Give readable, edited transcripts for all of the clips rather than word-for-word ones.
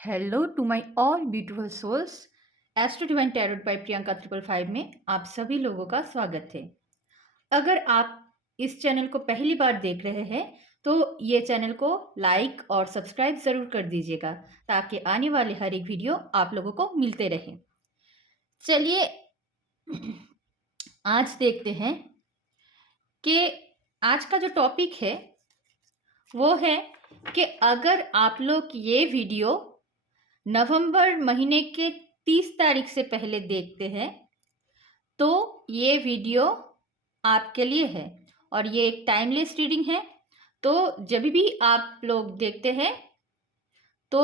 Hello to my all beautiful souls. Astro divine tarot by Priyanka 555 में आप सभी लोगों का स्वागत है। अगर आप इस चैनल को पहली बार देख रहे हैं तो ये चैनल को लाइक और सब्सक्राइब ज़रूर कर दीजिएगा ताकि आने वाले हर एक वीडियो आप लोगों को मिलते रहे। चलिए आज देखते हैं कि आज का जो टॉपिक है वो है कि अगर आप लोग ये वीडियो नवंबर महीने के 30 तारीख से पहले देखते हैं तो ये वीडियो आपके लिए है और ये एक टाइमलेस रीडिंग है। तो जब भी आप लोग देखते हैं तो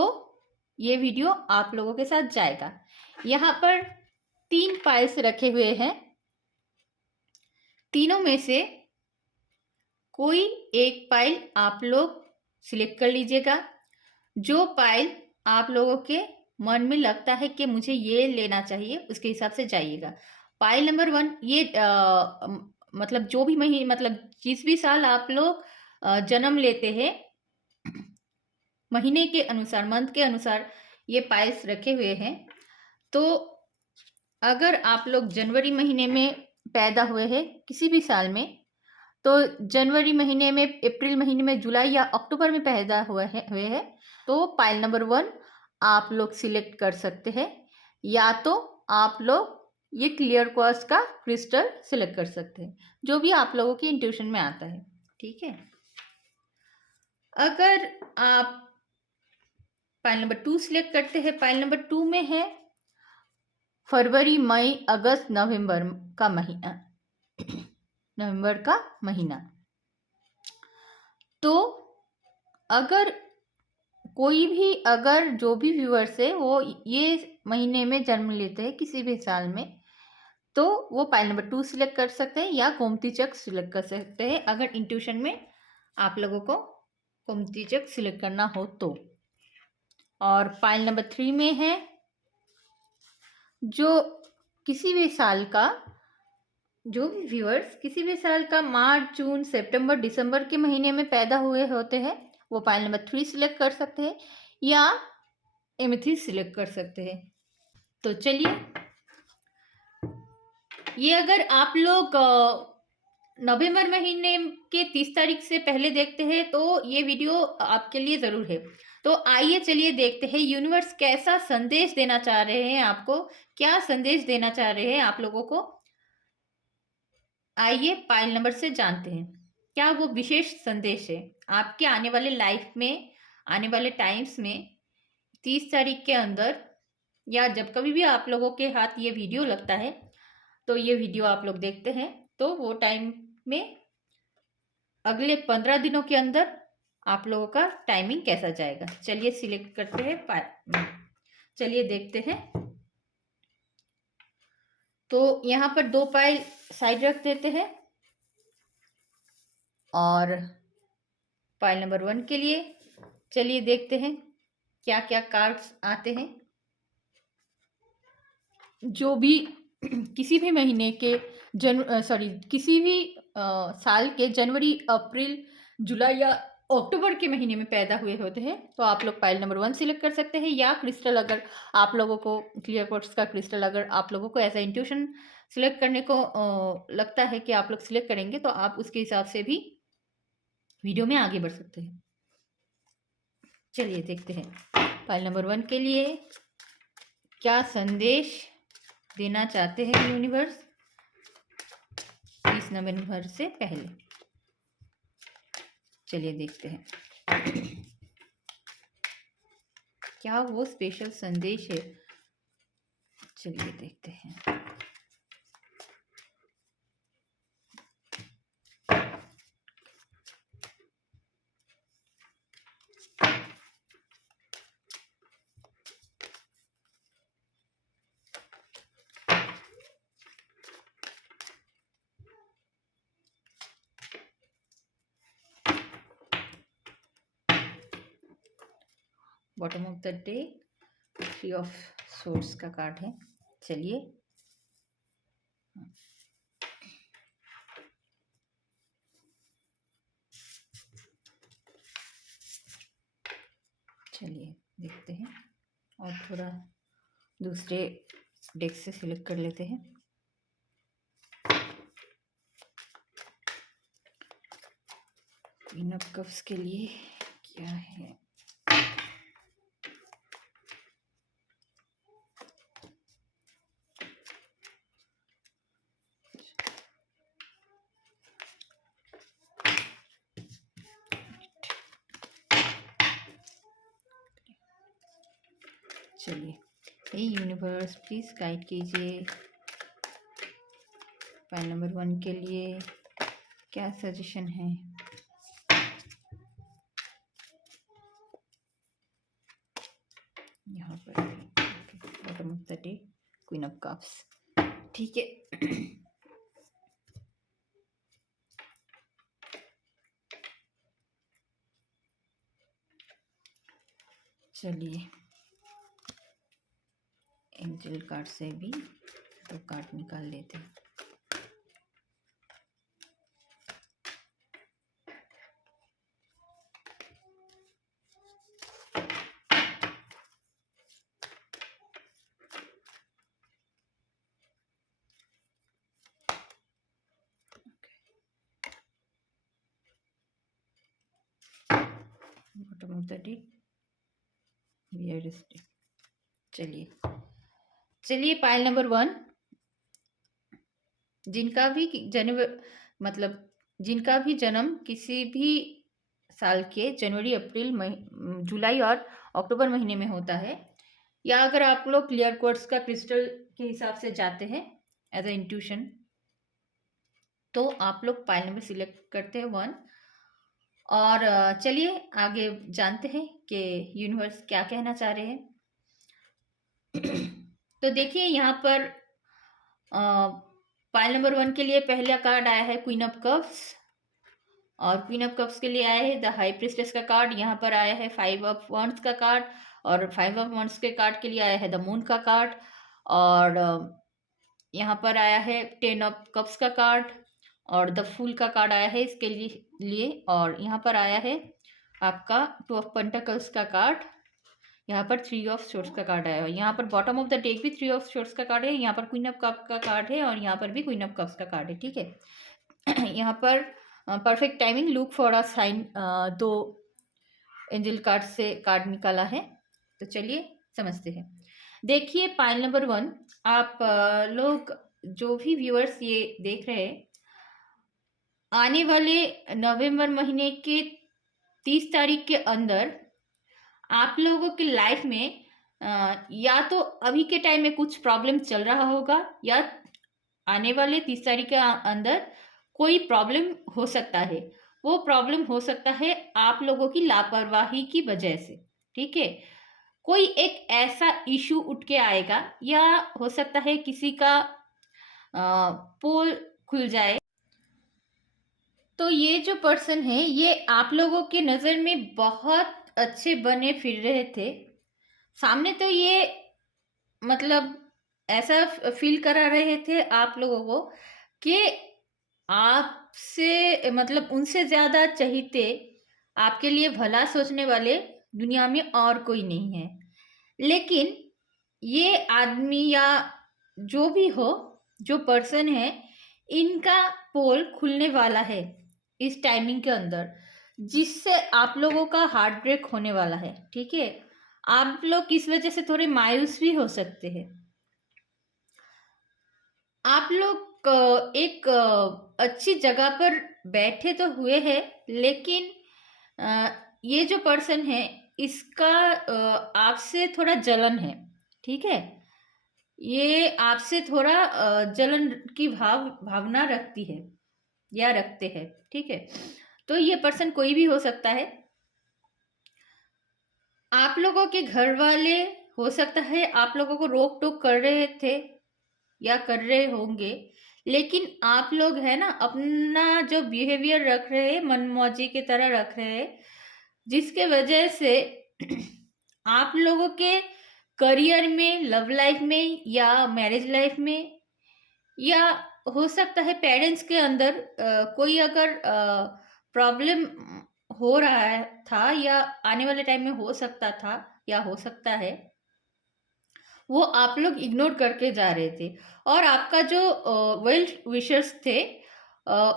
ये वीडियो आप लोगों के साथ जाएगा। यहाँ पर 3 पाइल्स रखे हुए हैं। तीनों में से कोई एक पाइल आप लोग सिलेक्ट कर लीजिएगा। जो पाइल आप लोगों के मन में लगता है कि मुझे ये लेना चाहिए उसके हिसाब से जाइएगा। पाइल नंबर 1 ये मतलब जो भी महीने मतलब जिस भी साल आप लोग जन्म लेते हैं महीने के अनुसार मंथ के अनुसार ये पाइल्स रखे हुए हैं। तो अगर आप लोग जनवरी महीने में पैदा हुए हैं किसी भी साल में तो जनवरी महीने में, अप्रैल महीने में, जुलाई या अक्टूबर में पैदा हुए हैं तो पाइल नंबर 1 आप लोग सिलेक्ट कर सकते हैं। या तो आप लोग ये क्लियर क्वार्ट्ज का क्रिस्टल सिलेक्ट कर सकते हैं, जो भी आप लोगों की इंट्यूशन में आता है। ठीक है। अगर आप पाइल नंबर 2 सिलेक्ट करते हैं, पाइल नंबर 2 में है फरवरी, मई, अगस्त, नवंबर का महीना नवंबर का महीना। तो अगर कोई भी अगर जो भी व्यूअर्स है वो ये महीने में जन्म लेते हैं किसी भी साल में तो वो पाइल नंबर 2 सिलेक्ट कर सकते हैं या गोमती चक्र सिलेक्ट कर सकते हैं अगर इंट्यूशन में आप लोगों को गोमती चक्र सिलेक्ट करना हो तो। और पाइल नंबर 3 में है जो किसी भी साल का, जो भी व्यूअर्स किसी भी साल का मार्च, जून, सितंबर, दिसंबर के महीने में पैदा हुए होते हैं वो पाइल नंबर 3 सिलेक्ट कर सकते हैं या एमेथिस्ट सिलेक्ट कर सकते हैं। तो चलिए, ये अगर आप लोग नवंबर महीने के 30 तारीख से पहले देखते हैं तो ये वीडियो आपके लिए ज़रूर है। तो आइए चलिए देखते हैं यूनिवर्स कैसा संदेश देना चाह रहे हैं आपको, क्या संदेश देना चाह रहे हैं आप लोगों को। आइए पाइल नंबर से जानते हैं क्या वो विशेष संदेश है आपके आने वाले लाइफ में, आने वाले टाइम्स में 30 तारीख के अंदर या जब कभी भी आप लोगों के हाथ ये वीडियो लगता है तो ये वीडियो आप लोग देखते हैं तो वो टाइम में अगले 15 दिनों के अंदर आप लोगों का टाइमिंग कैसा जाएगा। चलिए सिलेक्ट करते हैं, चलिए देखते हैं। तो यहाँ पर 2 पाइल साइड रख देते हैं और पाइल नंबर 1 के लिए चलिए देखते हैं क्या क्या कार्ड्स आते हैं। जो भी किसी भी महीने के किसी भी साल के जनवरी, अप्रैल, जुलाई या अक्टूबर के महीने में पैदा हुए होते हैं तो आप लोग पाइल नंबर 1 सिलेक्ट कर सकते हैं या क्रिस्टल, अगर आप लोगों को क्लियर क्वार्ट्ज का क्रिस्टल अगर आप लोगों को ऐसा इंट्यूशन सिलेक्ट करने को लगता है कि आप लोग सिलेक्ट करेंगे तो आप उसके हिसाब से भी वीडियो में आगे बढ़ सकते हैं। चलिए देखते हैं पाइल नंबर 1 के लिए क्या संदेश देना चाहते हैं यूनिवर्स 30 नवंबर से पहले। चलिए देखते हैं क्या वो स्पेशल संदेश है। चलिए देखते हैं। Bottom of the day 3 of swords का कार्ड है। चलिए चलिए देखते हैं और थोड़ा दूसरे डेस्क से सिलेक्ट कर लेते हैं। क्वीन ऑफ कप्स के लिए क्या है? चलिए, हे यूनिवर्स प्लीज गाइड कीजिए फाइल नंबर 1 के लिए क्या सजेशन है। यहाँ पर bottom of the day queen of cups, ठीक है। चलिए, एंजल कार्ड से भी तो कार्ड निकाल लेते हैं। Bottom of the day weirdest day। चलिए पाइल नंबर 1, जिनका भी जिनका भी जन्म किसी भी साल के जनवरी, अप्रैल, जुलाई और अक्टूबर महीने में होता है, या अगर आप लोग क्लियर क्वार्ट्ज का क्रिस्टल के हिसाब से जाते हैं एज ए इंट्यूशन, तो आप लोग पाइल नंबर सिलेक्ट करते हैं 1। और चलिए आगे जानते हैं कि यूनिवर्स क्या कहना चाह रहे हैं। तो देखिए, यहाँ पर पाइल नंबर 1 के लिए पहला कार्ड आया है क्वीन ऑफ कप्स, और क्वीन ऑफ कप्स के लिए आया है द हाई प्रिस्टेस का कार्ड। यहाँ पर आया है 5 ऑफ वंड्स का कार्ड, और 5 ऑफ वंड्स के कार्ड के लिए आया है द मून का कार्ड, और यहाँ पर आया है 10 ऑफ कप्स का कार्ड, और द फूल का कार्ड आया है इसके लिए। और यहाँ पर आया है आपका 2 ऑफ पेंटिकल्स का कार्ड, यहाँ पर 3 ऑफ सोर्स का कार्ड आया है। यहाँ पर बॉटम ऑफ द डेक भी 3 ऑफ सोर्स का कार्ड है, यहाँ पर क्वीन ऑफ कप का कार्ड है, और यहाँ पर भी क्वीन ऑफ कप्स का कार्ड है, ठीक है। यहाँ पर perfect timing, look for a sign, 2 angel card से कार्ड निकाला है। तो चलिए समझते हैं। देखिए पाइल नंबर 1, आप लोग जो भी व्यूअर्स ये देख रहे हैं, आने वाले नवंबर महीने के 30 तारीख के अंदर आप लोगों की लाइफ में या तो अभी के टाइम में कुछ प्रॉब्लम चल रहा होगा, या आने वाले 30 तारीख के अंदर कोई प्रॉब्लम हो सकता है। वो प्रॉब्लम हो सकता है आप लोगों की लापरवाही की वजह से, ठीक है। कोई एक ऐसा इशू उठ के आएगा, या हो सकता है किसी का पोल खुल जाए। तो ये जो पर्सन है, ये आप लोगों के नज़र में बहुत अच्छे बने फिर रहे थे। सामने तो ये मतलब ऐसा फील करा रहे थे आप लोगों को कि आपसे मतलब उनसे ज़्यादा चहीते, आपके लिए भला सोचने वाले दुनिया में और कोई नहीं है। लेकिन ये आदमी या जो भी हो, जो पर्सन है, इनका पोल खुलने वाला है इस टाइमिंग के अंदर, जिससे आप लोगों का हार्ट ब्रेक होने वाला है, ठीक है। आप लोग इस वजह से थोड़े मायूस भी हो सकते हैं। आप लोग एक अच्छी जगह पर बैठे तो हुए हैं, लेकिन ये जो पर्सन है, इसका आपसे थोड़ा जलन है, ठीक है। ये आपसे थोड़ा जलन की भावना रखती है या रखते हैं, ठीक है। तो ये पर्सन कोई भी हो सकता है। आप लोगों के घर वाले हो सकता है आप लोगों को रोक टोक कर रहे थे या कर रहे होंगे, लेकिन आप लोग है ना अपना जो बिहेवियर रख रहे हैं, मनमौजी की तरह रख रहे हैं, जिसके वजह से आप लोगों के करियर में, लव लाइफ में, या मैरिज लाइफ में, या हो सकता है पेरेंट्स के अंदर कोई अगर प्रॉब्लम हो रहा था, या आने वाले टाइम में हो सकता था या हो सकता है, वो आप लोग इग्नोर करके जा रहे थे, और आपका जो वेल विशर्स थे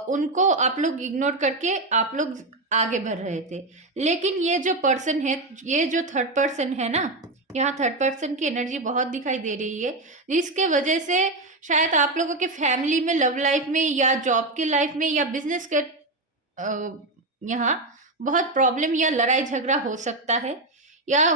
उनको आप लोग इग्नोर करके आप लोग आगे बढ़ रहे थे। लेकिन ये जो पर्सन है, ये जो थर्ड पर्सन है ना, यहाँ थर्ड पर्सन की एनर्जी बहुत दिखाई दे रही है, जिसके वजह से शायद आप लोगों के फैमिली में, लव लाइफ में, या जॉब के लाइफ में, या बिजनेस के यहाँ बहुत प्रॉब्लम या लड़ाई झगड़ा हो सकता है, या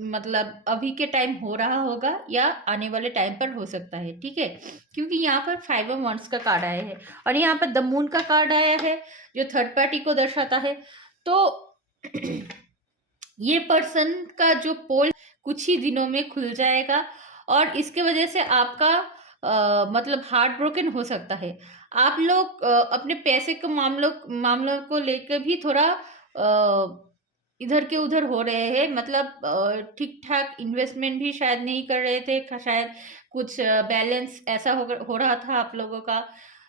मतलब अभी के टाइम हो रहा होगा, या आने वाले टाइम पर हो सकता है। ठीक है, क्योंकि यहाँ पर 5 ऑफ वांड्स का कार्ड आया है और यहाँ पर द मून का कार्ड आया है जो थर्ड पार्टी को दर्शाता है। तो ये पर्सन का जो पोल कुछ ही दिनों में खुल जाएगा, और इसके वजह से आपका मतलब हार्ट ब्रोकन हो सकता है। आप लोग अपने पैसे के मामलों को लेकर भी थोड़ा इधर के उधर हो रहे हैं, मतलब ठीक ठाक इन्वेस्टमेंट भी शायद नहीं कर रहे थे, शायद कुछ बैलेंस ऐसा हो रहा था आप लोगों का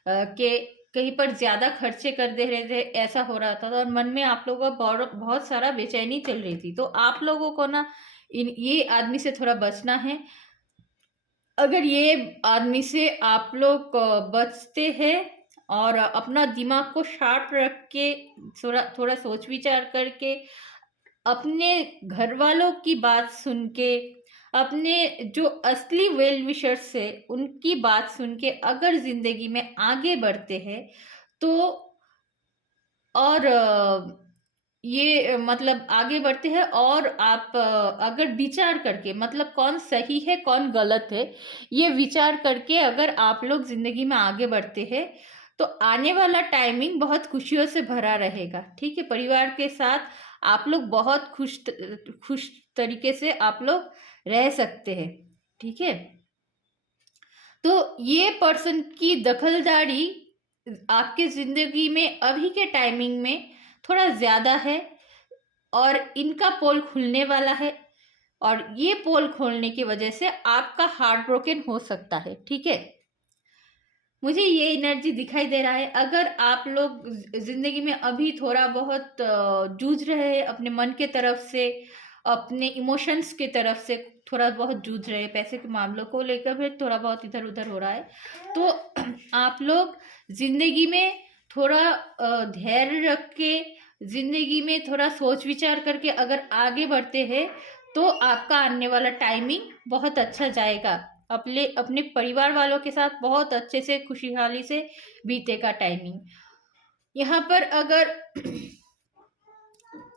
कि कहीं पर ज्यादा खर्चे कर दे रहे थे, ऐसा हो रहा था, और मन में आप लोगों का बहुत सारा बेचैनी चल रही थी। तो आप लोगों को ना ये आदमी से थोड़ा बचना है। अगर ये आदमी से आप लोग बचते हैं और अपना दिमाग को शार्प रख के थोड़ा थोड़ा सोच विचार करके, अपने घर वालों की बात सुन के, अपने जो असली वेल विशर्स है उनकी बात सुन के अगर जिंदगी में आगे बढ़ते हैं, तो और ये मतलब आगे बढ़ते हैं, और आप अगर विचार करके, मतलब कौन सही है कौन गलत है, ये विचार करके अगर आप लोग जिंदगी में आगे बढ़ते हैं, तो आने वाला टाइमिंग बहुत खुशियों से भरा रहेगा। ठीक है, परिवार के साथ आप लोग बहुत खुश तरीके से आप लोग रह सकते हैं। ठीक है, तो ये पर्सन की दखलदारी आपके जिंदगी में अभी के टाइमिंग में थोड़ा ज्यादा है, और इनका पोल खुलने वाला है, और ये पोल खोलने की वजह से आपका हार्ट ब्रोकन हो सकता है। ठीक है, मुझे ये एनर्जी दिखाई दे रहा है। अगर आप लोग जिंदगी में अभी थोड़ा बहुत जूझ रहे हैं अपने मन के तरफ से, अपने इमोशंस की तरफ से थोड़ा बहुत जूझ रहे हैं, पैसे के मामलों को लेकर भी थोड़ा बहुत इधर उधर हो रहा है, तो आप लोग जिंदगी में थोड़ा धैर्य रख के, जिंदगी में थोड़ा सोच विचार करके अगर आगे बढ़ते हैं, तो आपका आने वाला टाइमिंग बहुत अच्छा जाएगा। अपने अपने परिवार वालों के साथ बहुत अच्छे से खुशहाली से बीतेगा टाइमिंग। यहाँ पर अगर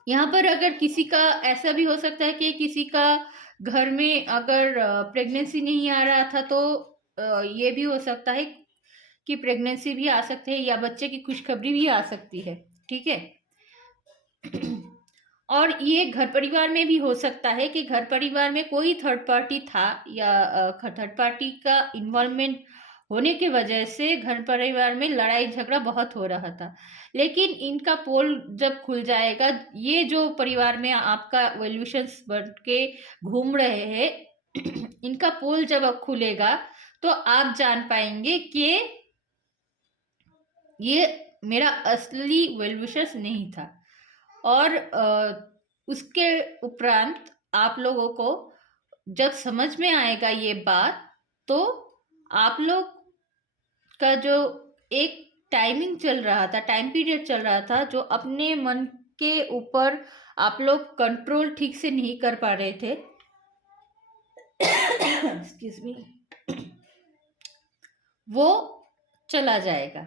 यहाँ पर अगर किसी का ऐसा भी हो सकता है कि किसी का घर में अगर प्रेगनेंसी नहीं आ रहा था, तो ये भी हो सकता है कि प्रेगनेंसी भी आ सकती है, या बच्चे की खुशखबरी भी आ सकती है। ठीक है, और ये घर परिवार में भी हो सकता है कि घर परिवार में कोई थर्ड पार्टी था, या थर्ड पार्टी का इन्वॉल्वमेंट होने की वजह से घर परिवार में लड़ाई झगड़ा बहुत हो रहा था। लेकिन इनका पोल जब खुल जाएगा, ये जो परिवार में आपका वैल्यूशंस बन के घूम रहे हैं, इनका पोल जब अब खुलेगा, तो आप जान पाएंगे कि ये मेरा असली वेलविशर्स नहीं था। और उसके उपरांत आप लोगों को जब समझ में आएगा ये बात, तो आप लोग का जो एक टाइमिंग चल रहा था, टाइम पीरियड चल रहा था, जो अपने मन के ऊपर आप लोग कंट्रोल ठीक से नहीं कर पा रहे थे, एक्सक्यूज मी, वो चला जाएगा।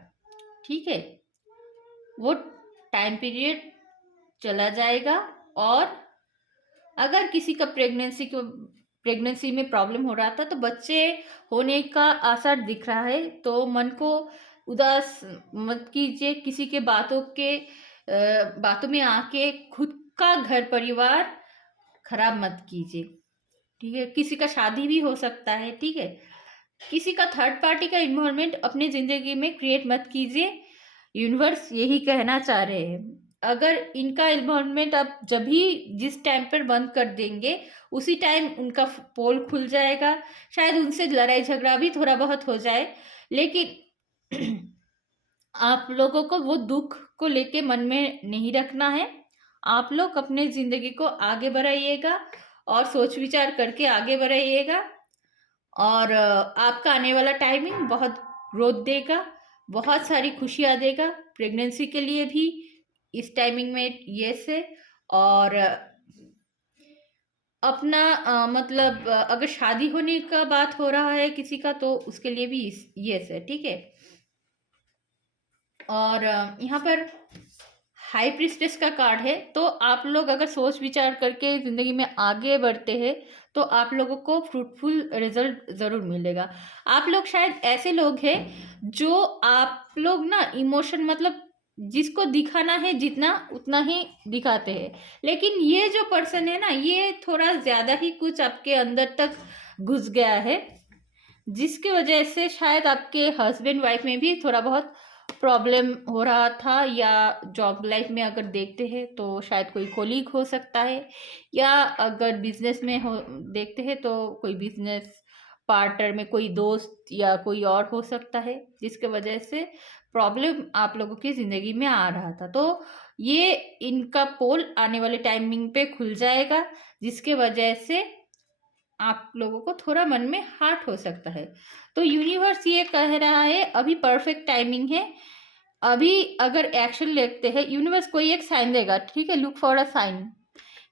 ठीक है, वो टाइम पीरियड चला जाएगा। और अगर किसी का प्रेगनेंसी में प्रॉब्लम हो रहा था, तो बच्चे होने का आसार दिख रहा है, तो मन को उदास मत कीजिए, किसी के बातों में आके खुद का घर परिवार खराब मत कीजिए। ठीक है, किसी का शादी भी हो सकता है। ठीक है, किसी का थर्ड पार्टी का इन्वॉल्वमेंट अपनी जिंदगी में क्रिएट मत कीजिए। यूनिवर्स यही कहना चाह रहे हैं। अगर इनका इन्वॉल्वमेंट आप जब भी जिस टाइम पर बंद कर देंगे, उसी टाइम उनका पोल खुल जाएगा। शायद उनसे लड़ाई झगड़ा भी थोड़ा बहुत हो जाए, लेकिन आप लोगों को वो दुख को लेके मन में नहीं रखना है। आप लोग अपने जिंदगी को आगे बढ़ाइएगा, और सोच विचार करके आगे बढ़ाइएगा। और आपका आने वाला टाइमिंग बहुत ग्रोथ देगा, बहुत सारी खुशियाँ देगा। प्रेगनेंसी के लिए भी इस टाइमिंग में यस है। और अपना मतलब अगर शादी होने का बात हो रहा है किसी का, तो उसके लिए भी यस है, ठीक है। और यहाँ पर हाई प्रिस्टेस का कार्ड है, तो आप लोग अगर सोच विचार करके ज़िंदगी में आगे बढ़ते हैं तो आप लोगों को फ्रूटफुल रिजल्ट ज़रूर मिलेगा। आप लोग शायद ऐसे लोग हैं जो आप लोग ना इमोशन मतलब जिसको दिखाना है जितना उतना ही दिखाते हैं, लेकिन ये जो पर्सन है ना, ये थोड़ा ज़्यादा ही कुछ आपके अंदर तक घुस गया है, जिसकी वजह से शायद आपके हस्बैंड वाइफ में भी थोड़ा बहुत प्रॉब्लम हो रहा था। या जॉब लाइफ में अगर देखते हैं तो शायद कोई कोलीग हो सकता है, या अगर बिजनेस में हो देखते हैं तो कोई बिजनेस पार्टनर में कोई दोस्त या कोई और हो सकता है, जिसके वजह से प्रॉब्लम आप लोगों की ज़िंदगी में आ रहा था। तो ये इनका पोल आने वाले टाइमिंग पे खुल जाएगा, जिसके वजह से आप लोगों को थोड़ा मन में हार्ट हो सकता है। तो यूनिवर्स ये कह रहा है अभी परफेक्ट टाइमिंग है। अभी अगर एक्शन लेते हैं, यूनिवर्स कोई एक साइन देगा, ठीक है। Look for a sign.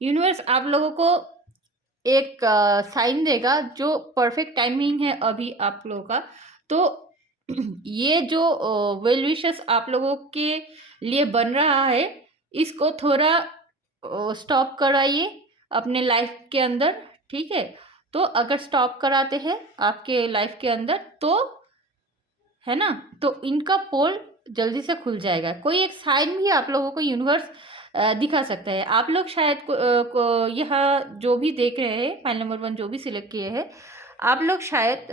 Universe आप लोगों को एक साइन देगा जो परफेक्ट टाइमिंग है अभी आप लोगों का। तो ये जो वेल विशेस आप लोगों के लिए बन रहा है, इसको थोड़ा स्टॉप कराइए अपने लाइफ के अंदर, ठीक है। तो अगर स्टॉप कराते हैं आपके लाइफ के अंदर तो है ना, तो इनका पोल जल्दी से खुल जाएगा। कोई एक साइन भी आप लोगों को यूनिवर्स दिखा सकता है। आप लोग शायद यह जो भी देख रहे हैं, फाइल नंबर 1 जो भी सिलेक्ट किए हैं, आप लोग शायद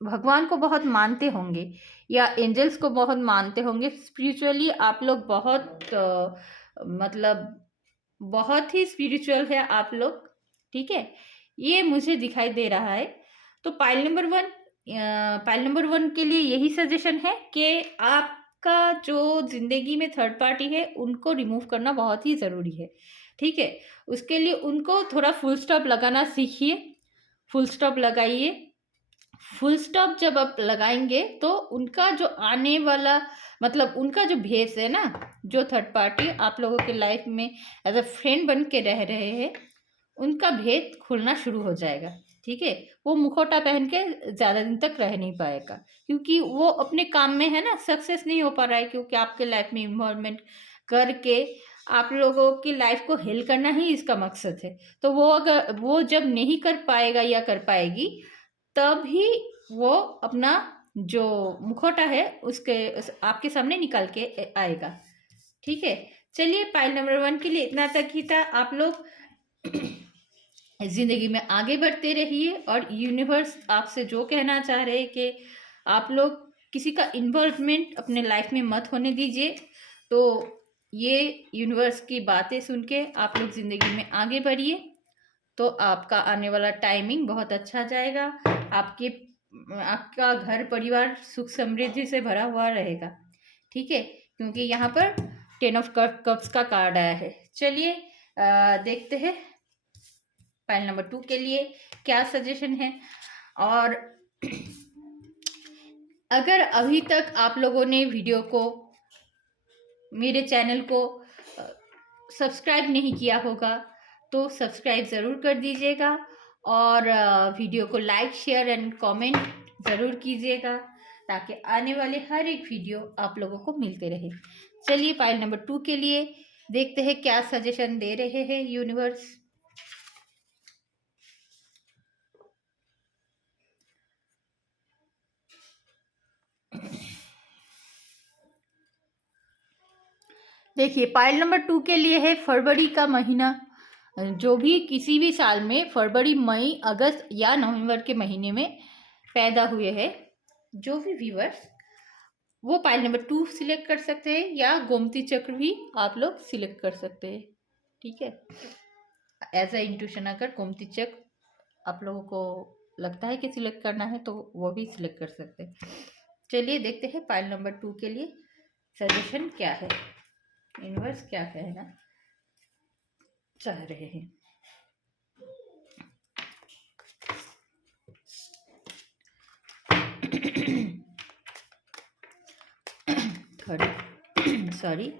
भगवान को बहुत मानते होंगे या एंजल्स को बहुत मानते होंगे। स्पिरिचुअली आप लोग बहुत मतलब बहुत ही स्पिरिचुअल है आप लोग, ठीक है। ये मुझे दिखाई दे रहा है। तो पाइल नंबर 1 के लिए यही सजेशन है कि आपका जो ज़िंदगी में थर्ड पार्टी है उनको रिमूव करना बहुत ही ज़रूरी है, ठीक है। उसके लिए उनको थोड़ा फुल स्टॉप लगाना सीखिए। फुल स्टॉप लगाइए। फुल स्टॉप जब आप लगाएंगे तो उनका जो आने वाला मतलब उनका जो भेस है ना, जो थर्ड पार्टी आप लोगों के लाइफ में एज अ फ्रेंड बन के रह रहे हैं, उनका भेद खुलना शुरू हो जाएगा, ठीक है। वो मुखौटा पहन के ज़्यादा दिन तक रह नहीं पाएगा, क्योंकि वो अपने काम में है ना सक्सेस नहीं हो पा रहा है, क्योंकि आपके लाइफ में इन्वॉल्वमेंट करके आप लोगों की लाइफ को हेल करना ही इसका मकसद है। तो वो अगर वो जब नहीं कर पाएगा या कर पाएगी, तब ही वो अपना जो मुखौटा है आपके सामने निकाल के आएगा, ठीक है। चलिए, पाइल नंबर 1 के लिए इतना तक ही था। आप लोग ज़िंदगी में आगे बढ़ते रहिए, और यूनिवर्स आपसे जो कहना चाह रहे हैं कि आप लोग किसी का इन्वॉल्वमेंट अपने लाइफ में मत होने दीजिए। तो ये यूनिवर्स की बातें सुन के आप लोग ज़िंदगी में आगे बढ़िए, तो आपका आने वाला टाइमिंग बहुत अच्छा जाएगा। आपका घर परिवार सुख समृद्धि से भरा हुआ रहेगा, ठीक है, क्योंकि यहाँ पर 10 ऑफ कप्स का कार्ड आया है। चलिए देखते हैं फाइल नंबर 2 के लिए क्या सजेशन है। और अगर अभी तक आप लोगों ने वीडियो को, मेरे चैनल को सब्सक्राइब नहीं किया होगा तो सब्सक्राइब ज़रूर कर दीजिएगा, और वीडियो को लाइक शेयर एंड कमेंट ज़रूर कीजिएगा, ताकि आने वाले हर एक वीडियो आप लोगों को मिलते रहे। चलिए फाइल नंबर 2 के लिए देखते हैं क्या सजेशन दे रहे हैं यूनिवर्स। देखिए, पाइल नंबर 2 के लिए है फरवरी का महीना। जो भी किसी भी साल में फरवरी, मई, अगस्त या नवंबर के महीने में पैदा हुए हैं जो भी व्यूअर्स, वो पाइल नंबर 2 सिलेक्ट कर सकते हैं, या गोमती चक्र भी आप लोग सिलेक्ट कर सकते हैं, ठीक है। एज अ इंट्यूशन अगर गोमती चक्र आप लोगों को लगता है कि सिलेक्ट करना है तो वो भी सिलेक्ट कर सकते हैं। चलिए देखते हैं पाइल नंबर 2 के लिए सजेशन क्या है, यूनिवर्स क्या कहना चाह रहे हैं। थोड़ी सॉरी,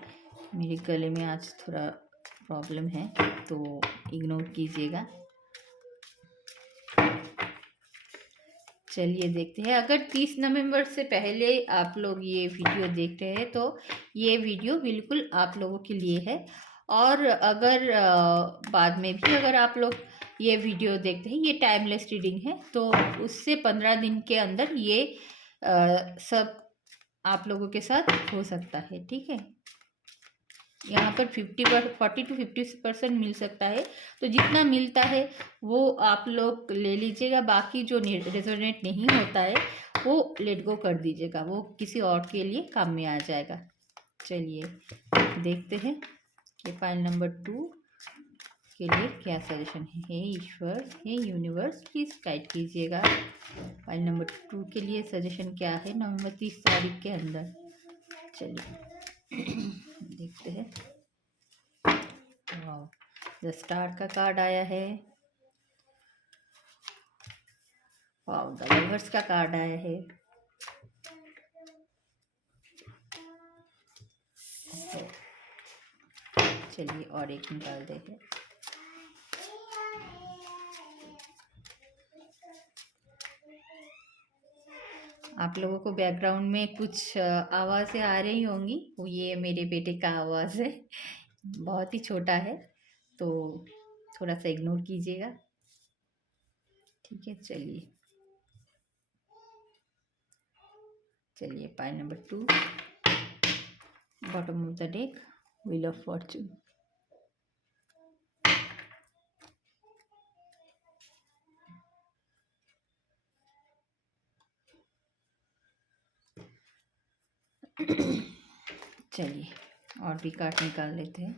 मेरे गले में आज थोड़ा प्रॉब्लम है, तो इग्नोर कीजिएगा। चलिए देखते हैं। अगर 30 नवंबर से पहले आप लोग ये वीडियो देख रहे हैं तो ये वीडियो बिल्कुल आप लोगों के लिए है। और अगर बाद में भी अगर आप लोग ये वीडियो देखते हैं, ये टाइमलेस रीडिंग है, तो उससे 15 दिन के अंदर ये सब आप लोगों के साथ हो सकता है। ठीक है, यहाँ पर 40 to 50% मिल सकता है, तो जितना मिलता है वो आप लोग ले लीजिएगा। बाकी जो रेजोनेट नहीं होता है वो लेट गो कर दीजिएगा, वो किसी और के लिए काम में आ जाएगा। चलिए देखते हैं कि फाइल नंबर 2 के लिए क्या सजेशन है। हे ईश्वर, हे यूनिवर्स, प्लीज गाइड कीजिएगा। फाइल नंबर 2 के लिए सजेशन क्या है नवंबर 30 तारीख के अंदर। चलिए देखते हैं। द स्टार का कार्ड आया है। वाओ, द लवर्स का कार्ड आया है। चलिए और एक निकाल देते हैं। आप लोगों को बैकग्राउंड में कुछ आवाज़ें आ रही होंगी, वो ये मेरे बेटे का आवाज़ है, बहुत ही छोटा है, तो थोड़ा सा इग्नोर कीजिएगा। ठीक है, चलिए pile number 2, bottom of the deck, wheel of Fortune. चलिए और भी कार्ड निकाल लेते हैं।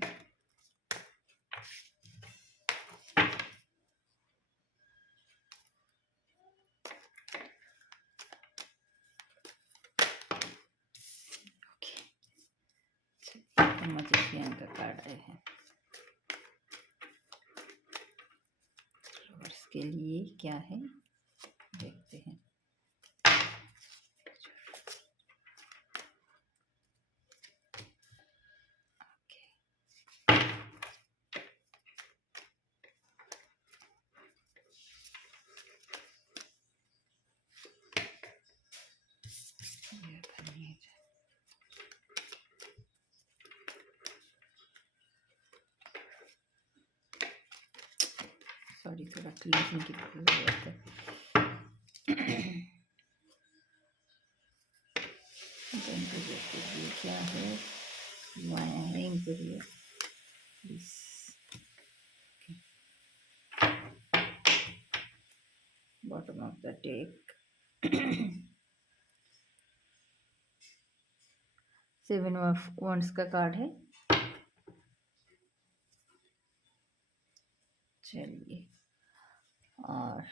मैजिशियन का कार्ड आया है। लवर्स के लिए क्या है देखते हैं। सॉरी, थोड़ा क्लीनिंग की जरूरत है। क्या है वायरिंग करिए please. Bottom of the deck, 7 of wands का कार्ड है। चलिए और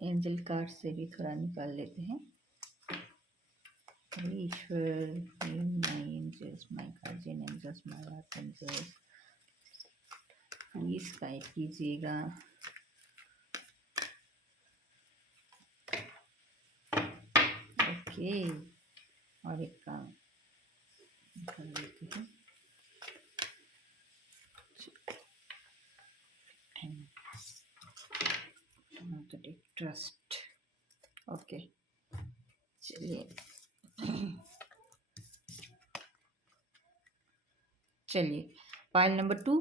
एंजल कार्ड से भी थोड़ा निकाल लेते हैं। ईश्वर, my angels, my guardian angels, my art angels, please guide कीजिएगा। ओके, और एक काम निकाल लेते हैं। ट्रस्ट। ओके, चलिए फाइल नंबर 2,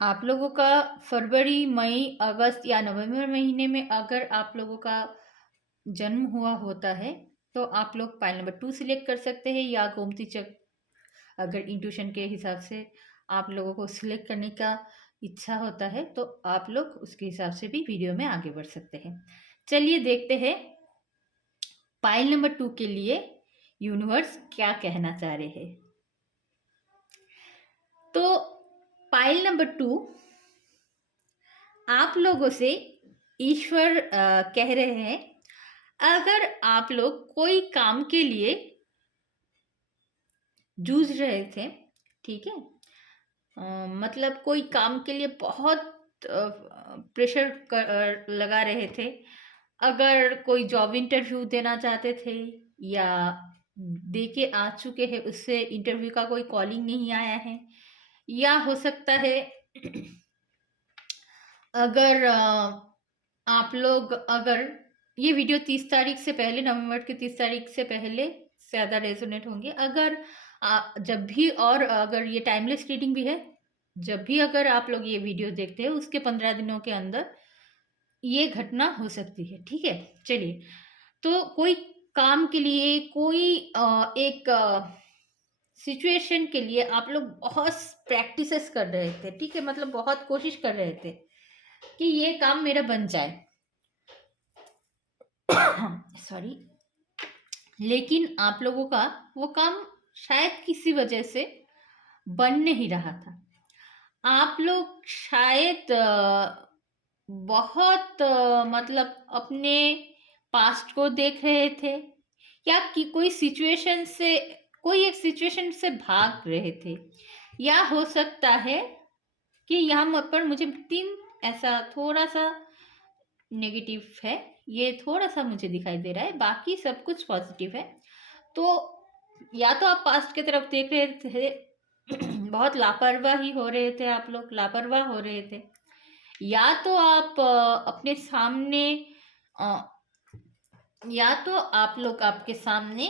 आप लोगों का फरवरी, मई, अगस्त या नवंबर महीने में अगर आप लोगों का जन्म हुआ होता है तो आप लोग फाइल नंबर 2 सिलेक्ट कर सकते हैं, या गोमती चक्र अगर इंट्यूशन के हिसाब से आप लोगों को सिलेक्ट करने का इच्छा होता है तो आप लोग उसके हिसाब से भी वीडियो में आगे बढ़ सकते हैं। चलिए देखते हैं पाइल नंबर 2 के लिए यूनिवर्स क्या कहना चाह रहे हैं। तो पाइल नंबर 2, आप लोगों से ईश्वर कह रहे हैं, अगर आप लोग कोई काम के लिए जूझ रहे थे, ठीक है, मतलब कोई काम के लिए बहुत प्रेशर लगा रहे थे, अगर कोई जॉब इंटरव्यू देना चाहते थे या दे के आ चुके हैं, उससे इंटरव्यू का कोई कॉलिंग नहीं आया है, या हो सकता है अगर आप लोग अगर ये वीडियो 30 तारीख से पहले, नवंबर की 30 तारीख से पहले ज़्यादा रेजोनेट होंगे। अगर जब भी, और अगर ये टाइमलेस रीडिंग भी है, जब भी अगर आप लोग ये वीडियो देखते हैं उसके 15 दिनों के अंदर ये घटना हो सकती है। ठीक है, चलिए। तो कोई काम के लिए, कोई एक सिचुएशन के लिए आप लोग बहुत प्रैक्टिसेस कर रहे थे। ठीक है, मतलब बहुत कोशिश कर रहे थे कि ये काम मेरा बन जाए। सॉरी। लेकिन आप लोगों का वो काम शायद किसी वजह से बन नहीं रहा था। आप लोग शायद बहुत मतलब अपने पास्ट को देख रहे थे, या कि कोई सिचुएशन से, कोई एक सिचुएशन से भाग रहे थे, या हो सकता है कि यहाँ पर मुझे तीन ऐसा थोड़ा सा नेगेटिव है, ये थोड़ा सा मुझे दिखाई दे रहा है, बाकी सब कुछ पॉजिटिव है। तो या तो आप पास्ट की तरफ देख रहे थे, बहुत लापरवाही हो रहे थे, आप लोग लापरवाह हो रहे थे, या तो आप अपने सामने या तो आप लोग आपके सामने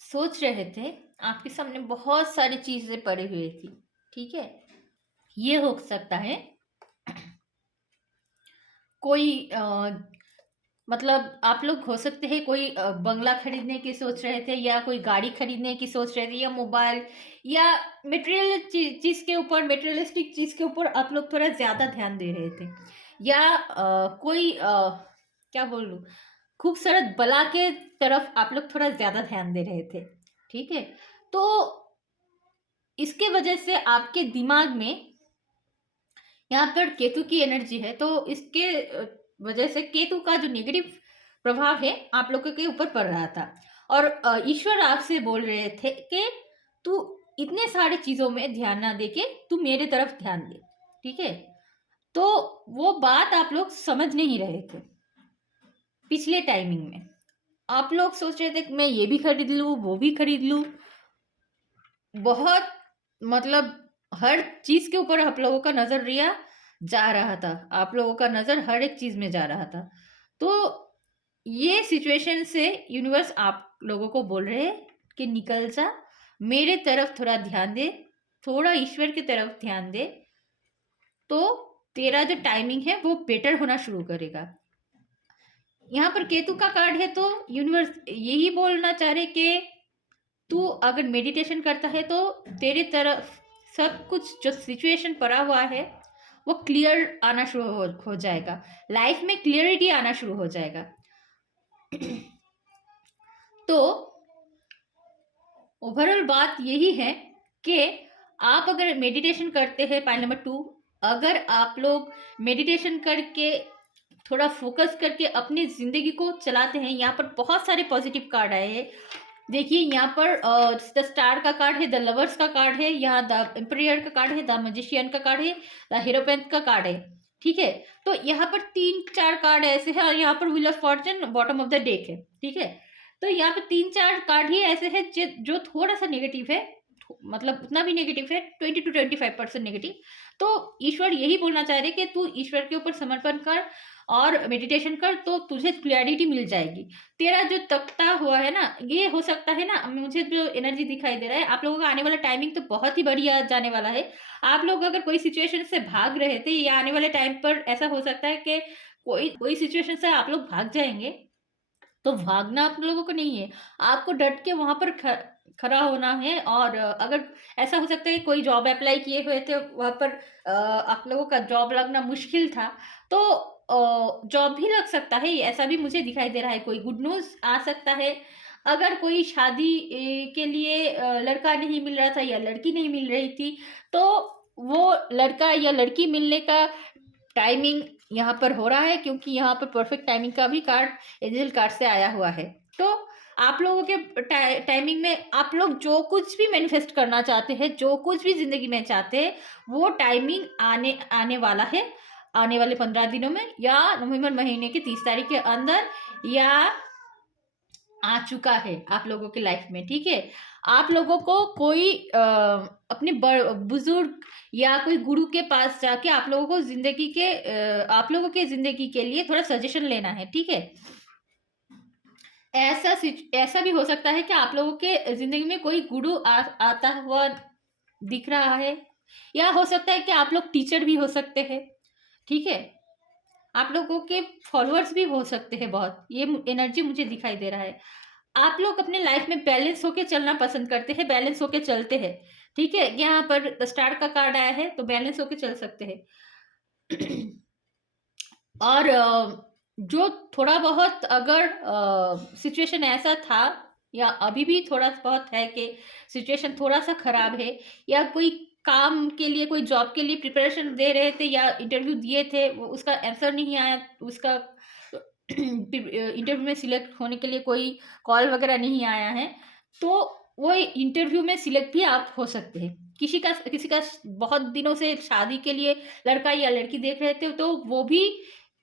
सोच रहे थे, आपके सामने बहुत सारी चीजें पड़ी हुई थी। ठीक है, ये हो सकता है कोई मतलब आप लोग हो सकते हैं कोई बंगला खरीदने की सोच रहे थे, या कोई गाड़ी खरीदने की सोच रहे थे, या मोबाइल, या मटेरियल चीज के ऊपर, मटेरियलिस्टिक चीज के ऊपर आप लोग थोड़ा ज्यादा ध्यान दे रहे थे, या कोई क्या बोलूं, खूबसूरत बला के तरफ आप लोग थोड़ा ज्यादा ध्यान दे रहे थे। ठीक है, तो इसके वजह से आपके दिमाग में यहाँ पर केतु की एनर्जी है, तो इसके वजह से केतु का जो नेगेटिव प्रभाव है आप लोगों के ऊपर पड़ रहा था, और ईश्वर आपसे बोल रहे थे कि तू इतने सारे चीजों में ध्यान ना दे के तू मेरे तरफ ध्यान दे। ठीक है, तो वो बात आप लोग समझ नहीं रहे थे। पिछले टाइमिंग में आप लोग सोच रहे थे कि मैं ये भी खरीद लूं, वो भी खरीद लूं, बहुत मतलब हर चीज के ऊपर आप लोगों का नजरिया जा रहा था, आप लोगों का नजर हर एक चीज में जा रहा था। तो ये सिचुएशन से यूनिवर्स आप लोगों को बोल रहे हैं कि निकल जा, मेरे तरफ थोड़ा ध्यान दे, थोड़ा ईश्वर की तरफ ध्यान दे, तो तेरा जो टाइमिंग है वो बेटर होना शुरू करेगा। यहाँ पर केतु का कार्ड है, तो यूनिवर्स यही बोलना चाह रहे कि तू अगर मेडिटेशन करता है तो तेरे तरफ सब कुछ जो सिचुएशन पड़ा हुआ है वो क्लियर आना शुरू हो जाएगा, लाइफ में क्लियरिटी आना शुरू हो जाएगा। तो ओवरऑल बात यही है कि आप अगर मेडिटेशन करते हैं, पॉइंट नंबर 2, अगर आप लोग मेडिटेशन करके थोड़ा फोकस करके अपनी जिंदगी को चलाते हैं, यहाँ पर बहुत सारे पॉजिटिव कार्ड आए हैं। देखिए यहाँ पर द स्टार का कार्ड है, द लवर्स का कार्ड है, यहाँ द एम्परर का कार्ड है, द मैजिशियन का कार्ड है, द हीरोपेंथ का कार्ड है। ठीक है, तो यहाँ पर 3-4 कार्ड ऐसे हैं, और यहाँ पर wheel of Fortune bottom of the deck है। ठीक है, तो यहाँ पे 3-4 कार्ड ही ऐसे हैं जो थोड़ा सा नेगेटिव है, मतलब उतना भी नेगेटिव है, 20 to 25% नेगेटिव। तो ईश्वर यही बोलना चाह रहे कि तू ईश्वर के ऊपर समर्पण कर और मेडिटेशन कर, तो तुझे क्लैरिटी मिल जाएगी। तेरा जो तख्ता हुआ है ना, ये हो सकता है ना, मुझे जो एनर्जी दिखाई दे रहा है, आप लोगों का आने वाला टाइमिंग तो बहुत ही बढ़िया जाने वाला है। आप लोग अगर कोई सिचुएशन से भाग रहे थे, या आने वाले टाइम पर ऐसा हो सकता है कि कोई कोई सिचुएशन से आप लोग भाग जाएंगे। तो भागना आप लोगों को नहीं है, आपको डट के वहां पर खड़ा होना है। और अगर ऐसा हो सकता है कोई जॉब अप्लाई किए हुए थे, वहां पर आप लोगों का जॉब लगना मुश्किल था, तो जॉब भी लग सकता है, ऐसा भी मुझे दिखाई दे रहा है। कोई गुड न्यूज आ सकता है। अगर कोई शादी के लिए लड़का नहीं मिल रहा था, या लड़की नहीं मिल रही थी, तो वो लड़का या लड़की मिलने का टाइमिंग यहाँ पर हो रहा है, क्योंकि यहाँ पर परफेक्ट टाइमिंग का भी कार्ड एंजल कार्ड से आया हुआ है। तो आप लोगों के टाइमिंग में आप लोग जो कुछ भी मैनिफेस्ट करना चाहते हैं, जो कुछ भी जिंदगी में चाहते हैं, वो टाइमिंग आने आने वाला है, आने वाले 15 दिनों में, या नवंबर महीने की 30 तारीख के अंदर, या आ चुका है आप लोगों के लाइफ में, ठीक है। आप लोगों को कोई अपने बुजुर्ग या कोई गुरु के पास जाके आप लोगों को जिंदगी के आप लोगों के जिंदगी के लिए थोड़ा सजेशन लेना है, ठीक है। ऐसा भी हो सकता है कि आप लोगों के जिंदगी में कोई गुरु आता हुआ दिख रहा है, या हो सकता है कि आप लोग टीचर भी हो सकते हैं, ठीक है। आप लोगों के फॉलोअर्स भी हो सकते हैं बहुत, ये एनर्जी मुझे दिखाई दे रहा है। आप लोग अपने लाइफ में बैलेंस होके चलना पसंद करते हैं, बैलेंस होके चलते हैं, ठीक है। यहाँ पर स्टार का कार्ड आया है, तो बैलेंस होके चल सकते हैं। और जो थोड़ा बहुत अगर सिचुएशन ऐसा था या अभी भी थोड़ा बहुत है कि सिचुएशन थोड़ा सा खराब है, या कोई काम के लिए, कोई जॉब के लिए प्रिपरेशन दे रहे थे या इंटरव्यू दिए थे, वो उसका आंसर नहीं आया, उसका इंटरव्यू में सिलेक्ट होने के लिए कोई कॉल वगैरह नहीं आया है, तो वो इंटरव्यू में सिलेक्ट भी आप हो सकते हैं। किसी का बहुत दिनों से शादी के लिए लड़का या लड़की देख रहे थे, तो वो भी